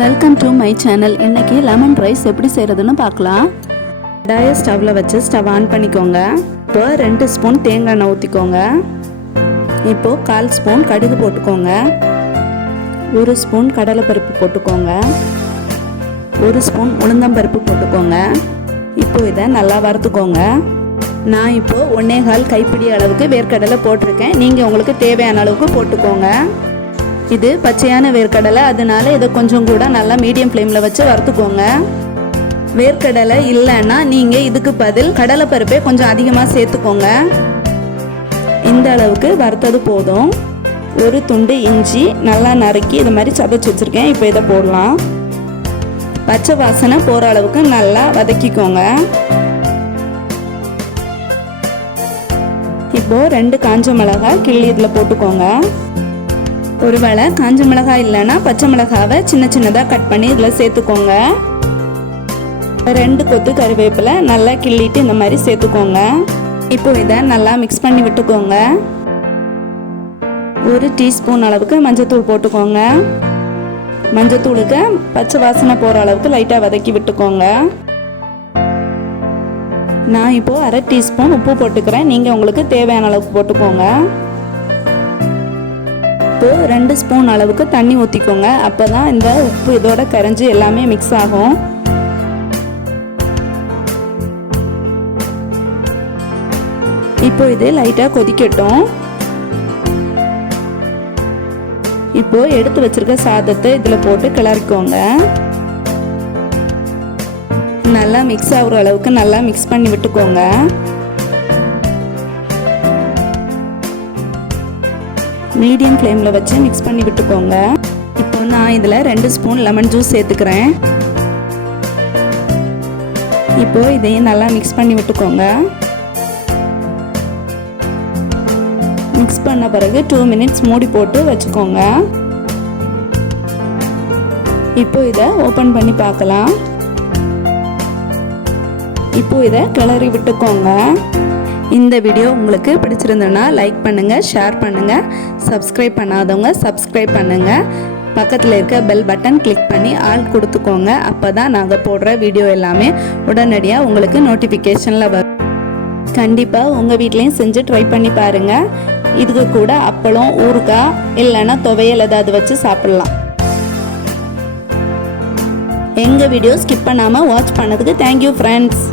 Welcome to my channel. இன்னைக்கு lemon rice எப்படி செய்கிறதுன்னு பார்க்கலாம். கடாயை ஸ்டவ்வில் வச்சு ஸ்டவ் ஆன் பண்ணிக்கோங்க. இப்போ 2 ஸ்பூன் தேங்காய் எண்ணெய் ஊற்றிக்கோங்க. இப்போது 1/4 ஸ்பூன் கடுகு போட்டுக்கோங்க. 1 ஸ்பூன் கடலைப்பருப்பு போட்டுக்கோங்க. 1 ஸ்பூன் உளுந்தம்பருப்பு போட்டுக்கோங்க. இப்போ இதை நல்லா வறுத்துக்கோங்க. நான் இப்போது 1/4 கைப்பிடி அளவுக்கு வேர்க்கடலை போட்டிருக்கேன். நீங்கள் உங்களுக்கு தேவையான அளவுக்கு போட்டுக்கோங்க. இது பச்சையான வேர்க்கடலை, அதனால இதை கொஞ்சம் கூட நல்லா மீடியம் ஃப்ளேமில் வச்சு வறுத்துக்கோங்க. வேர்க்கடலை இல்லைன்னா நீங்கள் இதுக்கு பதில் கடலைப்பருப்பே கொஞ்சம் அதிகமாக சேர்த்துக்கோங்க. இந்த அளவுக்கு வறுத்தது போதும். ஒரு துண்டு இஞ்சி நல்லா நறுக்கி இது மாதிரி சதைச்சி வச்சுருக்கேன். இப்போ இதை போடலாம். பச்சை வாசனை போகிற அளவுக்கு நல்லா வதக்கிக்கோங்க. இப்போது 2 காஞ்ச மிளகாய் கிள்ளி இதில் போட்டுக்கோங்க. ஒருவேளை காஞ்ச மிளகாய் இல்லைன்னா பச்சை மிளகாவை சின்ன சின்னதாக கட் பண்ணி இதில் சேர்த்துக்கோங்க. 2 கொத்து கருவேப்பிலை நல்லா கிள்ளிட்டு இந்த மாதிரி சேர்த்துக்கோங்க. இப்போ இதை நல்லா மிக்ஸ் பண்ணி விட்டுக்கோங்க. 1 டீஸ்பூன் அளவுக்கு மஞ்சத்தூள் போட்டுக்கோங்க. மஞ்சத்தூளுக்கு பச்சை வாசனை போகிற அளவுக்கு லைட்டாக வதக்கி விட்டுக்கோங்க. நான் இப்போது 1/2 டீஸ்பூன் உப்பு போட்டுக்கிறேன். நீங்கள் உங்களுக்கு தேவையான அளவுக்கு போட்டுக்கோங்க. இப்போது 2 ஸ்பூன் அளவுக்கு தண்ணி ஊற்றிக்கோங்க. அப்போ தான் இந்த உப்பு இதோட கரைஞ்சி எல்லாமே மிக்ஸ் ஆகும். இப்போ இது லைட்டாக கொதிக்கட்டும். இப்போ எடுத்து வச்சிருக்க சாதத்தை இதில் போட்டு கிளறிக்கோங்க. நல்லா மிக்ஸ் ஆகுற அளவுக்கு நல்லா மிக்ஸ் பண்ணி விட்டுக்கோங்க. மீடியம் ஃப்ளேமில் வச்சு மிக்ஸ் பண்ணி விட்டுக்கோங்க. இப்போ நான் இதில் 2 ஸ்பூன் லெமன் ஜூஸ் சேர்த்துக்கிறேன். இப்போ இதையும் நல்லா மிக்ஸ் பண்ணி விட்டுக்கோங்க. மிக்ஸ் பண்ண பிறகு 2 மினிட்ஸ் மூடி போட்டு வச்சுக்கோங்க. இப்போ இதை ஓப்பன் பண்ணி பார்க்கலாம். இப்போ இதை கிளறி விட்டுக்கோங்க. இந்த வீடியோ உங்களுக்கு பிடிச்சிருந்ததுன்னா லைக் பண்ணுங்கள், ஷேர் பண்ணுங்கள். சப்ஸ்கிரைப் பண்ணாதவங்க சப்ஸ்கிரைப் பண்ணுங்கள். பக்கத்தில் இருக்க பெல் பட்டன் கிளிக் பண்ணி ஆல் கொடுத்துக்கோங்க. அப்போ தான் நாங்கள் போடுற வீடியோ எல்லாமே உடனடியாக உங்களுக்கு நோட்டிஃபிகேஷனில் வரும். கண்டிப்பாக உங்கள் வீட்லேயும் செஞ்சு ட்ரை பண்ணி பாருங்கள். இதுக்கு கூட அப்பளம், ஊறுகாய் இல்லைன்னா துவையல் ஏதாவது வச்சு சாப்பிட்லாம். எங்கள் வீடியோ ஸ்கிப் பண்ணாமல் வாட்ச் பண்ணதுக்கு தேங்க்யூ ஃப்ரெண்ட்ஸ்.